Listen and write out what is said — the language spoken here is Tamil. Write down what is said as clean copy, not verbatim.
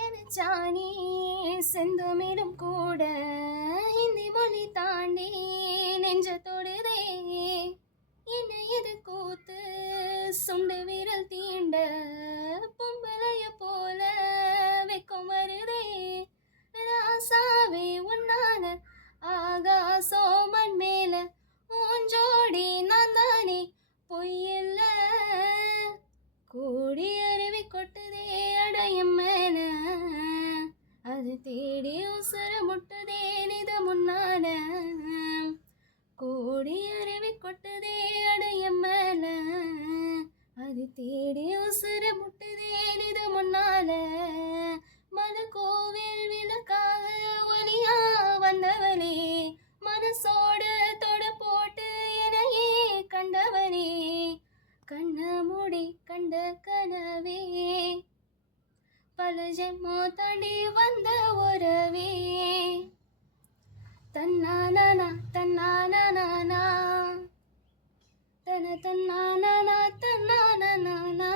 நினைச்சானே செந்தமிழும் கூட ஹிந்தி மொழி தாண்டி நெஞ்ச தொடுதே. என்ன இது கூத்து சுண்டு விரல் தீண்ட பொம்பளைய போல வெக்கம் வருதே. ராசாவே உன்னால ஆகாசோமன் மேல ஓஞ்சோடி நான் தானே பொய்யில்ல. கோடி அருவி கொட்டுதே அடையும் மேல அது தேடி உசுர முட்டுதே நித முன்னால. கோடி அருவி கொட்டுதே அடையும் மேல அது தேடி உசுர முட்டுதே நித முன்னால. மன கோவில் விளக்காக ஒளியா வந்தவனே மனசோடு தொடு போட்டு எனையே கண்டவனே. கண்ண மூடி கண்ட கனவே பல ஜென்மோ தாண்டி வந்த உறவே. தன்னானா தன்னானா தன தன்னானா தன்னானா